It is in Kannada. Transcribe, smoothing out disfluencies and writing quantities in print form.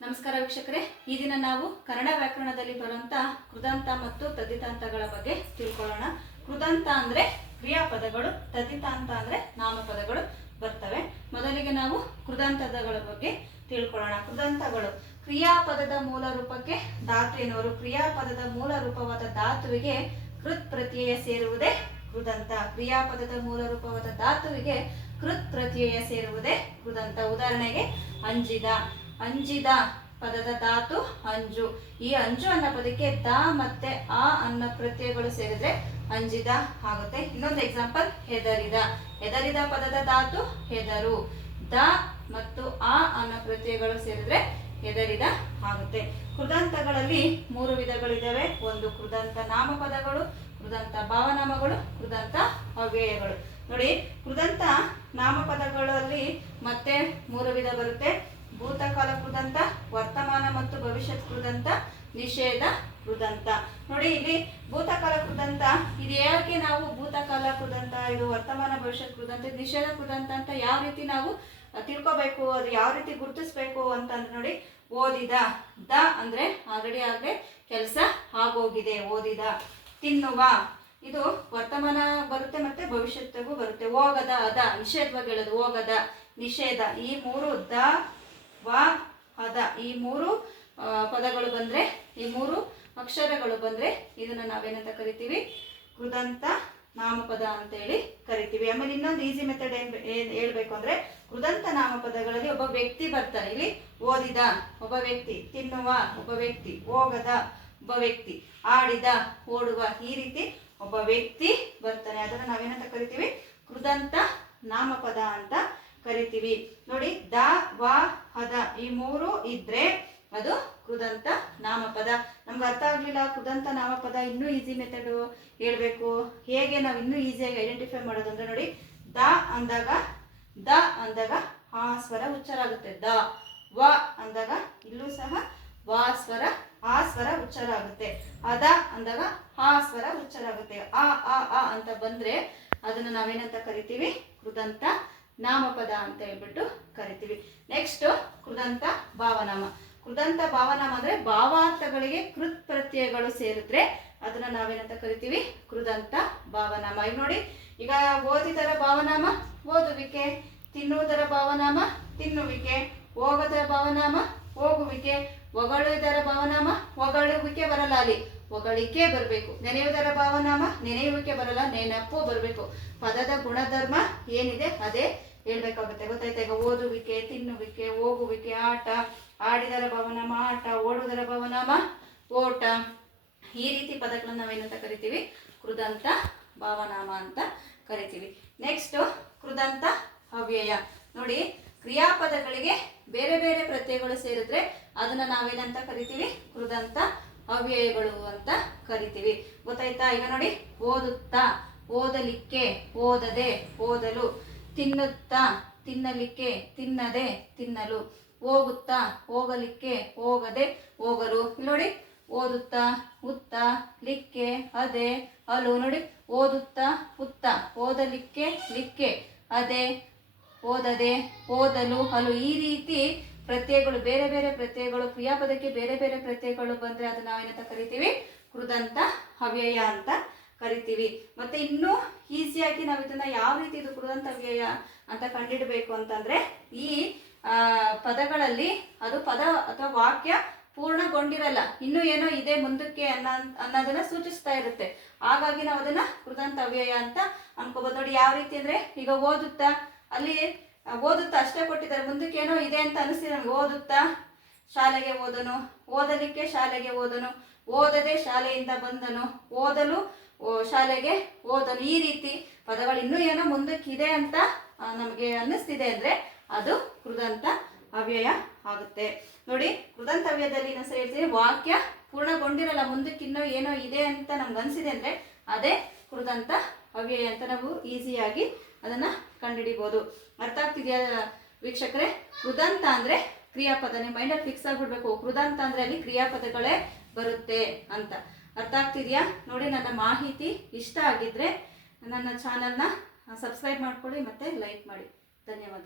ನಮಸ್ಕಾರ ವೀಕ್ಷಕರೇ, ಈ ದಿನ ನಾವು ಕನ್ನಡ ವ್ಯಾಕರಣದಲ್ಲಿ ಬರುವಂತ ಕೃದಂತ ಮತ್ತು ತದ್ದಿತಾಂತಗಳ ಬಗ್ಗೆ ತಿಳ್ಕೊಳ್ಳೋಣ. ಕೃದಂತ ಅಂದ್ರೆ ಕ್ರಿಯಾಪದಗಳು, ತದ್ದಿತಾಂತ ಅಂದ್ರೆ ನಾಮಪದಗಳು ಬರ್ತವೆ. ಮೊದಲಿಗೆ ನಾವು ಕೃದಂತಗಳ ಬಗ್ಗೆ ತಿಳ್ಕೊಳ್ಳೋಣ. ಕೃದಂತಗಳು ಕ್ರಿಯಾಪದದ ಮೂಲ ರೂಪಕ್ಕೆ ಧಾತು ಎನ್ನುವರು. ಕ್ರಿಯಾಪದದ ಮೂಲ ರೂಪವಾದ ಧಾತುವಿಗೆ ಕೃತ್ ಪ್ರತ್ಯಯ ಸೇರುವುದೇ ಕೃದಂತ. ಕ್ರಿಯಾಪದದ ಮೂಲ ರೂಪವಾದ ಧಾತುವಿಗೆ ಕೃತ್ ಪ್ರತ್ಯಯ ಸೇರುವುದೇ ಕೃದಂತ. ಉದಾಹರಣೆಗೆ ಅಂಜಿದ. ಅಂಜಿದ ಪದದ ಧಾತು ಅಂಜು. ಈ ಅಂಜು ಅನ್ನೋ ಪದಕ್ಕೆ ದ ಮತ್ತೆ ಆ ಅನ್ನೋ ಪ್ರತ್ಯಯಗಳು ಸೇರಿದ್ರೆ ಅಂಜಿದ ಆಗುತ್ತೆ. ಇನ್ನೊಂದು ಎಕ್ಸಾಂಪಲ್ ಹೆದರಿದ. ಹೆದರಿದ ಪದದ ಧಾತು ಹೆದರು. ದ ಮತ್ತು ಆ ಅನ್ನೋ ಪ್ರತ್ಯಯಗಳು ಸೇರಿದ್ರೆ ಹೆದರಿದ ಆಗುತ್ತೆ. ಕೃದಂತಗಳಲ್ಲಿ 3 ವಿಧಗಳಿದ್ದಾವೆ. ಒಂದು ಕೃದಂತ ನಾಮಪದಗಳು, ಕೃದಂತ ಭಾವನಾಮಗಳು, ಕೃದಂತ ಅವ್ಯಯಗಳು. ನೋಡಿ, ಕೃದಂತ ನಾಮಪದಗಳಲ್ಲಿ ಮತ್ತೆ 3 ವಿಧ ಬರುತ್ತೆ. ಭೂತಕಾಲ ಕೃದಂತ, ವರ್ತಮಾನ ಮತ್ತು ಭವಿಷ್ಯತ್ ಕೃದಂತ, ನಿಷೇಧ ಕೃದಂತ. ನೋಡಿ, ಇಲ್ಲಿ ಭೂತಕಾಲ ಕೃದಂತ ಇದು ಯಾಕೆ ನಾವು ಭೂತಕಾಲ ಕೃದಂತ, ಇದು ವರ್ತಮಾನ ಭವಿಷ್ಯತ್ ಕೃದಂತ, ನಿಷೇಧ ಕೃದಂತ ಅಂತ ಯಾವ ರೀತಿ ನಾವು ತಿಳ್ಕೋಬೇಕು, ಅದು ಯಾವ ರೀತಿ ಗುರುತಿಸ್ಬೇಕು ಅಂತಂದ್ರೆ ನೋಡಿ, ಓದಿದ. ದ ಅಂದ್ರೆ ಆಗಲೇ ಕೆಲಸ ಆಗೋಗಿದೆ, ಓದಿದ. ತಿನ್ನುವ, ಇದು ವರ್ತಮಾನ ಬರುತ್ತೆ ಮತ್ತೆ ಭವಿಷ್ಯತ್ತಿಗೂ ಬರುತ್ತೆ. ಹೋಗದ, ಅದ ನಿಷೇಧವಾಗಿ ಹೇಳೋದು, ಹೋಗದ. ನಿಷೇಧ. ಈ 3 ದ ವ ಅದ ಈ 3 ಪದಗಳು ಬಂದ್ರೆ, ಈ 3 ಅಕ್ಷರಗಳು ಬಂದ್ರೆ ಇದನ್ನ ನಾವೇನಂತ ಕರಿತೀವಿ, ಕೃದಂತ ನಾಮಪದ ಅಂತ ಹೇಳಿ ಕರಿತೀವಿ. ಆಮೇಲೆ ಇನ್ನೊಂದು ಈಸಿ ಮೆಥಡ್ ಏನ್ ಹೇಳ್ಬೇಕು ಅಂದ್ರೆ, ಕೃದಂತ ನಾಮಪದಗಳಲ್ಲಿ ಒಬ್ಬ ವ್ಯಕ್ತಿ ಬರ್ತಾನೆ. ಇಲ್ಲಿ ಓದಿದ ಒಬ್ಬ ವ್ಯಕ್ತಿ, ತಿನ್ನುವ ಒಬ್ಬ ವ್ಯಕ್ತಿ, ಹೋಗದ ಒಬ್ಬ ವ್ಯಕ್ತಿ, ಆಡಿದ, ಓಡುವ, ಈ ರೀತಿ ಒಬ್ಬ ವ್ಯಕ್ತಿ ಬರ್ತಾನೆ. ಅದನ್ನ ನಾವೇನಂತ ಕರಿತೀವಿ, ಕೃದಂತ ನಾಮಪದ ಅಂತ ಕರಿತೀವಿ. ನೋಡಿ, ದ ವ ಹದ ಈ 3 ಇದ್ರೆ ಅದು ಕೃದಂತ ನಾಮಪದ. ನಮ್ಗೆ ಅರ್ಥ ಆಗ್ಲಿಲ್ಲ ಕೃದಂತ ನಾಮಪದ, ಇನ್ನೂ ಈಸಿ ಮೆಥಡ್ ಹೇಳ್ಬೇಕು. ಹೇಗೆ ನಾವು ಇನ್ನೂ ಈಸಿಯಾಗಿ ಐಡೆಂಟಿಫೈ ಮಾಡೋದು ಅಂದ್ರೆ ನೋಡಿ, ದ ಅಂದಾಗ ಆ ಸ್ವರ ಉಚ್ಚಾರ ಆಗುತ್ತೆ. ದ. ವ ಅಂದಾಗ ಇಲ್ಲೂ ಸಹ ವ ಸ್ವರ ಆ ಸ್ವರ ಉಚ್ಚಾರ ಆಗುತ್ತೆ. ಅದ ಅಂದಾಗ ಆ ಸ್ವರ ಉಚ್ಚಾರ ಆಗುತ್ತೆ. ಆ ಅಂತ ಬಂದ್ರೆ ಅದನ್ನ ನಾವೇನಂತ ಕರಿತೀವಿ, ಕೃದಂತ ನಾಮಪದ ಅಂತ ಹೇಳ್ಬಿಟ್ಟು ಕರಿತೀವಿ. ನೆಕ್ಸ್ಟ್ ಕೃದಂತ ಭಾವನಾಮ. ಕೃದಂತ ಭಾವನಾಮ ಅಂದ್ರೆ ಭಾವಾರ್ಥಗಳಿಗೆ ಕೃತ್ ಪ್ರತ್ಯಯಗಳು ಸೇರಿದ್ರೆ ಅದನ್ನ ನಾವೇನಂತ ಕರಿತೀವಿ, ಕೃದಂತ ಭಾವನಾಮ. ಈಗ ನೋಡಿ, ಈಗ ಓದಿದರ ಭಾವನಾಮ ಓದುವಿಕೆ, ತಿನ್ನುವುದರ ಭಾವನಾಮ ತಿನ್ನುವಿಕೆ, ಹೋಗದರ ಭಾವನಾಮ ಹೋಗುವಿಕೆ, ಹೊಗಳುವುದರ ಭಾವನಾಮ ಹೊಗಳುವಿಕೆ ಬರಲ್ಲ, ಅಲ್ಲಿ ಹೊಗಳಿಕೆ ಬರಬೇಕು. ನೆನೆಯುವುದರ ಭಾವನಾಮ ನೆನೆಯುವಿಕೆ ಬರಲ್ಲ, ನೆನಪು ಬರಬೇಕು. ಪದದ ಗುಣಧರ್ಮ ಏನಿದೆ ಅದೇ ಹೇಳ್ಬೇಕಾಗುತ್ತೆ. ಗೊತ್ತಾಯ್ತಾ? ಈಗ ಓದುವಿಕೆ, ತಿನ್ನುವಿಕೆ, ಹೋಗುವಿಕೆ, ಆಟ, ಆಡಿದರ ಭಾವನಾಮ ಆಟ, ಓಡುವುದರ ಭಾವನಾಮ ಓಟ, ಈ ರೀತಿ ಪದಗಳನ್ನ ನಾವೇನಂತ ಕರಿತೀವಿ, ಕೃದಂತ ಭಾವನಾಮ ಅಂತ ಕರಿತೀವಿ. ನೆಕ್ಸ್ಟ್ ಕೃದಂತ ಅವ್ಯಯ. ನೋಡಿ, ಕ್ರಿಯಾಪದಗಳಿಗೆ ಬೇರೆ ಬೇರೆ ಪ್ರತ್ಯಯಗಳು ಸೇರಿದ್ರೆ ಅದನ್ನ ನಾವೇನಂತ ಕರಿತೀವಿ, ಕೃದಂತ ಅವ್ಯಯಗಳು ಅಂತ ಕರಿತೀವಿ. ಗೊತ್ತಾಯ್ತಾ? ಈಗ ನೋಡಿ, ಓದುತ್ತಾ, ಓದಲಿಕ್ಕೆ, ಓದದೆ, ಓದಲು, ತಿನ್ನುತ್ತಾ, ತಿನ್ನಲಿಕ್ಕೆ, ತಿನ್ನದೆ, ತಿನ್ನಲು, ಹೋಗುತ್ತಾ, ಹೋಗಲಿಕ್ಕೆ, ಹೋಗದೆ, ಹೋಗಲು. ನೋಡಿ, ಓದುತ್ತಾ, ಉತ್ತ, ಲಿಕ್ಕೆ, ಅದೆ, ಅಲು. ನೋಡಿ, ಓದುತ್ತಾ, ಉತ್ತ, ಓದಲಿಕ್ಕೆ, ಲಿಕ್ಕೆ, ಅದೆ, ಓದದೆ, ಓದಲು, ಹಲು. ಈ ರೀತಿ ಪ್ರತ್ಯಯಗಳು, ಬೇರೆ ಬೇರೆ ಪ್ರತ್ಯಯಗಳು, ಕ್ರಿಯಾಪದಕ್ಕೆ ಬೇರೆ ಬೇರೆ ಪ್ರತ್ಯಯಗಳು ಬಂದ್ರೆ ಅದನ್ನ ನಾವೇನಂತ ಕರಿತೀವಿ, ಕೃದಂತ ಅವ್ಯಯ ಅಂತ ಕರಿತೀವಿ. ಮತ್ತೆ ಇನ್ನೂ ಈಸಿಯಾಗಿ ನಾವು ಇದನ್ನ ಯಾವ ರೀತಿ ಇದು ಕೃದಂತ ಅವ್ಯಯ ಅಂತ ಕಂಡಿಡಬೇಕು ಅಂತಂದ್ರೆ, ಈ ಪದಗಳಲ್ಲಿ ಅದು ಪದ ಅಥವಾ ವಾಕ್ಯ ಪೂರ್ಣಗೊಂಡಿರಲ್ಲ, ಇನ್ನೂ ಏನೋ ಇದೆ ಮುಂದಕ್ಕೆ ಅನ್ನೋದನ್ನ ಸೂಚಿಸ್ತಾ ಇರುತ್ತೆ. ಹಾಗಾಗಿ ನಾವು ಅದನ್ನ ಕೃದಂತ ಅವ್ಯಯ ಅಂತ ಅನ್ಕೋಬಹುದು. ನೋಡಿ, ಯಾವ ರೀತಿ ಅಂದ್ರೆ, ಈಗ ಓದುತ್ತಾ, ಅಲ್ಲಿ ಓದುತ್ತಾ ಅಷ್ಟೇ ಕೊಟ್ಟಿದ್ದಾರೆ, ಮುಂದಕ್ಕೆ ಏನೋ ಇದೆ ಅಂತ ಅನಿಸ್ತಿದೆ. ಓದುತ್ತಾ ಶಾಲೆಗೆ ಹೋದನು, ಓದಲಿಕ್ಕೆ ಶಾಲೆಗೆ ಹೋದನು, ಓದದೆ ಶಾಲೆಯಿಂದ ಬಂದನು, ಓದಲು ಶಾಲೆಗೆ ಹೋದನು. ಈ ರೀತಿ ಪದಗಳು ಇನ್ನೂ ಏನೋ ಮುಂದಕ್ಕಿದೆ ಅಂತ ನಮಗೆ ಅನ್ನಿಸ್ತಿದೆ ಅಂದ್ರೆ ಅದು ಕೃದಂತ ಅವ್ಯಯ ಆಗುತ್ತೆ. ನೋಡಿ, ಕೃದಂತ ಅವ್ಯಯದಲ್ಲಿ ಇನ್ನೊಂದ್ಸರಿ ಹೇಳ್ತೀನಿ, ವಾಕ್ಯ ಪೂರ್ಣಗೊಂಡಿರಲ್ಲ, ಮುಂದಕ್ಕೆ ಇನ್ನೂ ಏನೋ ಇದೆ ಅಂತ ನಮ್ಗೆ ಅನಿಸಿದೆ ಅಂದ್ರೆ ಅದೇ ಕೃದಂತ ಅವ್ಯಯ ಅಂತ ನಾವು ಈಸಿಯಾಗಿ ಅದನ್ನ ಕಂಡುಹಿಡಿಬಹುದು. ಅರ್ಥ ಆಗ್ತಿದೆಯಾ ವೀಕ್ಷಕರೇ? ಕೃದಂತ ಅಂದ್ರೆ ಕ್ರಿಯಾಪದ. ನಿಮ್ಮ ಮೈಂಡಲ್ಲಿ ಫಿಕ್ಸ್ ಆಗಿಬಿಡ್ಬೇಕು, ಕೃದಂತ ಅಂದ್ರೆ ಅಲ್ಲಿ ಕ್ರಿಯಾಪದಗಳೇ ಬರುತ್ತೆ ಅಂತ. ಅರ್ಥ ಆಗ್ತಿದೆಯಾ? ನೋಡಿ, ನನ್ನ ಮಾಹಿತಿ ಇಷ್ಟ ಆಗಿದ್ರೆ ನನ್ನ ಚಾನಲ್ನ ಸಬ್ಸ್ಕ್ರೈಬ್ ಮಾಡ್ಕೊಳ್ಳಿ ಮತ್ತೆ ಲೈಕ್ ಮಾಡಿ. ಧನ್ಯವಾದ.